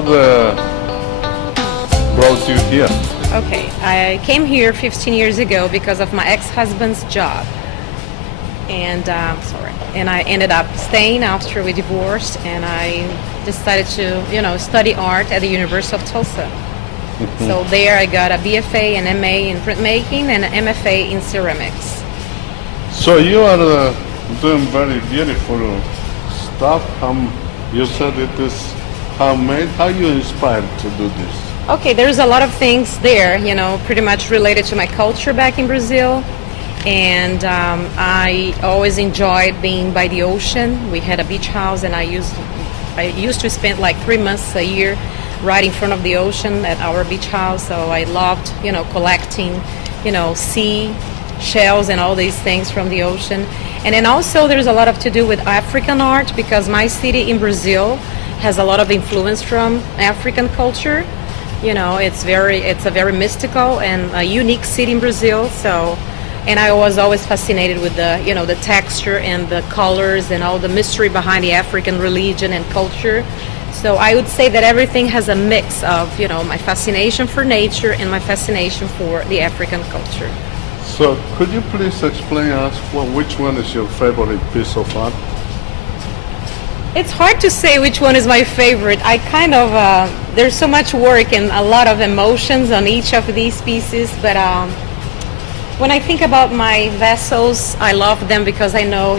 what brought you here? Okay, I came here 15 years ago because of my ex-husband's job. And I ended up staying after we divorced, and I decided to, study art at the University of Tulsa. Mm-hmm. So there I got a BFA and MA in printmaking and an MFA in ceramics. So you are doing very beautiful stuff. You said it is handmade. How you inspired to do this? Okay, there's a lot of things there, pretty much related to my culture back in Brazil. And I always enjoyed being by the ocean. We had a beach house, and I used to spend like 3 months a year right in front of the ocean at our beach house. So I loved, collecting, sea shells and all these things from the ocean. And then also there's a lot of to do with African art, because my city in Brazil has a lot of influence from African culture. It's a very mystical and a unique city in Brazil. And I was always fascinated with the texture and the colors and all the mystery behind the African religion and culture. So I would say that everything has a mix of, my fascination for nature and my fascination for the African culture. So could you please explain us which one is your favorite piece of art? It's hard to say which one is my favorite. I kind of, there's so much work and a lot of emotions on each of these pieces, but when I think about my vessels, I love them because I know,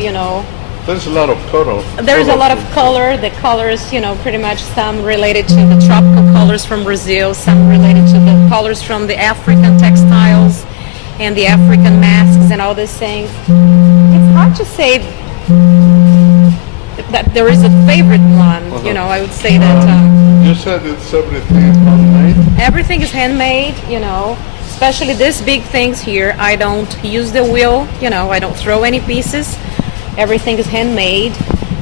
There's a lot of color. There's a lot of color. The colors, pretty much some related to the tropical colors from Brazil, some related to the colors from the African textiles and the African masks and all these things. It's hard to say that there is a favorite one. I would say that... you said it's everything handmade? Everything is handmade, especially these big things here. I don't use the wheel, I don't throw any pieces. Everything is handmade,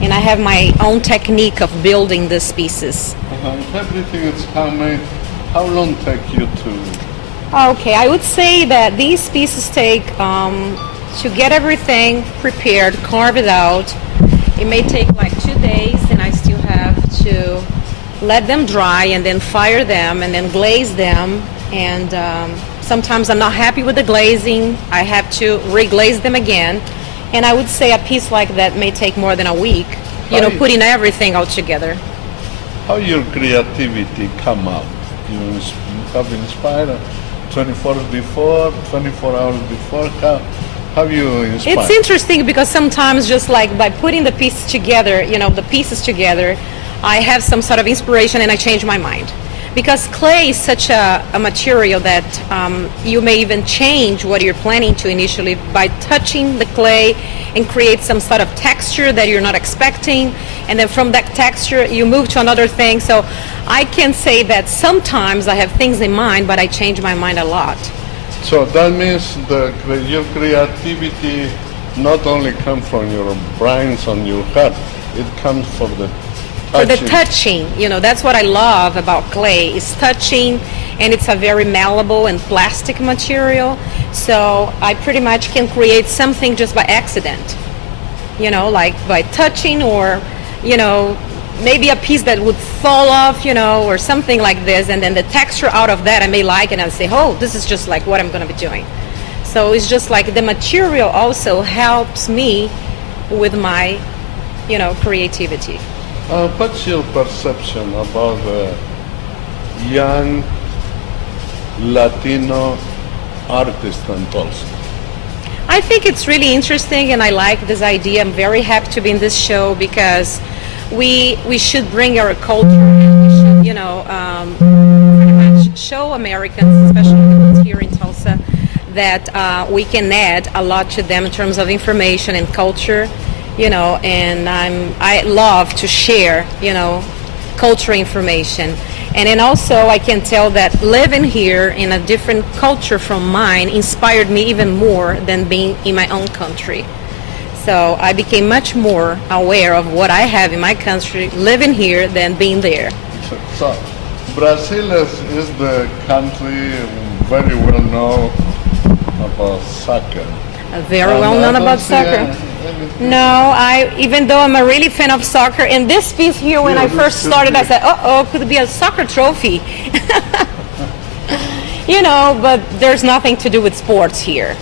and I have my own technique of building these pieces. If everything is handmade, how long take you to? Okay, I would say that these pieces take, to get everything prepared, carve it out, it may take like 2 days, and I still have to let them dry and then fire them and then glaze them. And sometimes I'm not happy with the glazing. I have to reglaze them again. And I would say a piece like that may take more than a week, putting everything all together. How your creativity come out? You have inspired 24 hours before? How you inspired? It's interesting because sometimes just like by putting the pieces together, I have some sort of inspiration and I change my mind. Because clay is such a material that you may even change what you're planning to initially by touching the clay and create some sort of texture that you're not expecting. And then from that texture, you move to another thing. So I can say that sometimes I have things in mind, but I change my mind a lot. So that means your creativity not only comes from your brains and your heart, it comes from the for the touching, that's what I love about clay, is touching, and it's a very malleable and plastic material. So I pretty much can create something just by accident, like by touching, or, maybe a piece that would fall off, or something like this, and then the texture out of that I may like, and I'll say, oh, this is just like what I'm going to be doing. So it's just like the material also helps me with my, creativity. What's your perception about the young Latino artists in Tulsa? I think it's really interesting, and I like this idea. I'm very happy to be in this show because we should bring our culture, and we should, pretty much show Americans, especially the ones here in Tulsa, that we can add a lot to them in terms of information and culture. And I love to share, cultural information. And then also I can tell that living here in a different culture from mine inspired me even more than being in my own country. So I became much more aware of what I have in my country living here than being there. So Brazil is the country very well known about soccer. Very well known about soccer. No, even though I'm a really fan of soccer, and this piece here, when I first started, I said, could be a soccer trophy. You know, but there's nothing to do with sports here,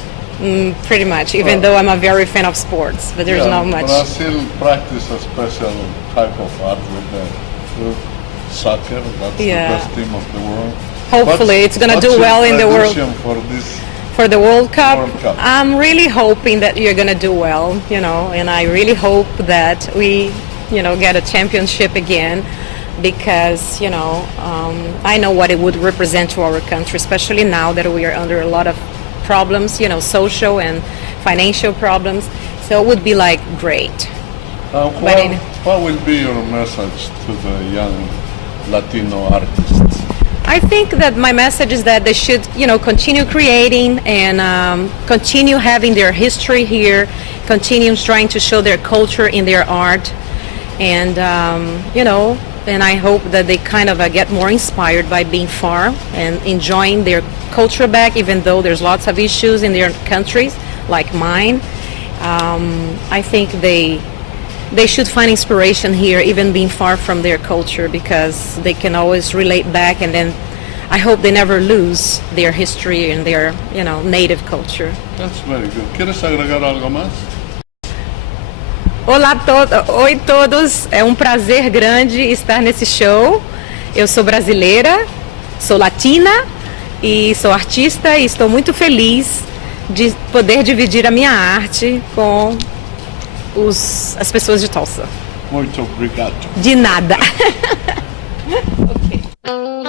pretty much, even though I'm a very fan of sports, but there's not much. Brazil practice a special type of art with soccer. That's the best team of the world. Hopefully, it's going to do well in the world. For the World Cup, I'm really hoping that you're going to do well, you know, and I really hope that we, you know, get a championship again, because, you know, I know what it would represent to our country, especially now that we are under a lot of problems, you know, social and financial problems. So it would be like great. What will be your message to the young Latino artists? I think that my message is that they should, you know, continue creating and continue having their history here, continue trying to show their culture in their art, and you know, and I hope that they kind of get more inspired by being far and enjoying their culture back, even though there's lots of issues in their countries, like mine. I think they should find inspiration here, even being far from their culture, because they can always relate back, and then I hope they never lose their history and their, you know, native culture. That's very good. ¿Quieres agregar algo más? Olá oi todos, é um prazer grande estar nesse show. Eu sou brasileira, sou latina e sou artista, e estou muito feliz de poder dividir a minha arte com as pessoas de Tulsa. Muito obrigado. De nada. Okay.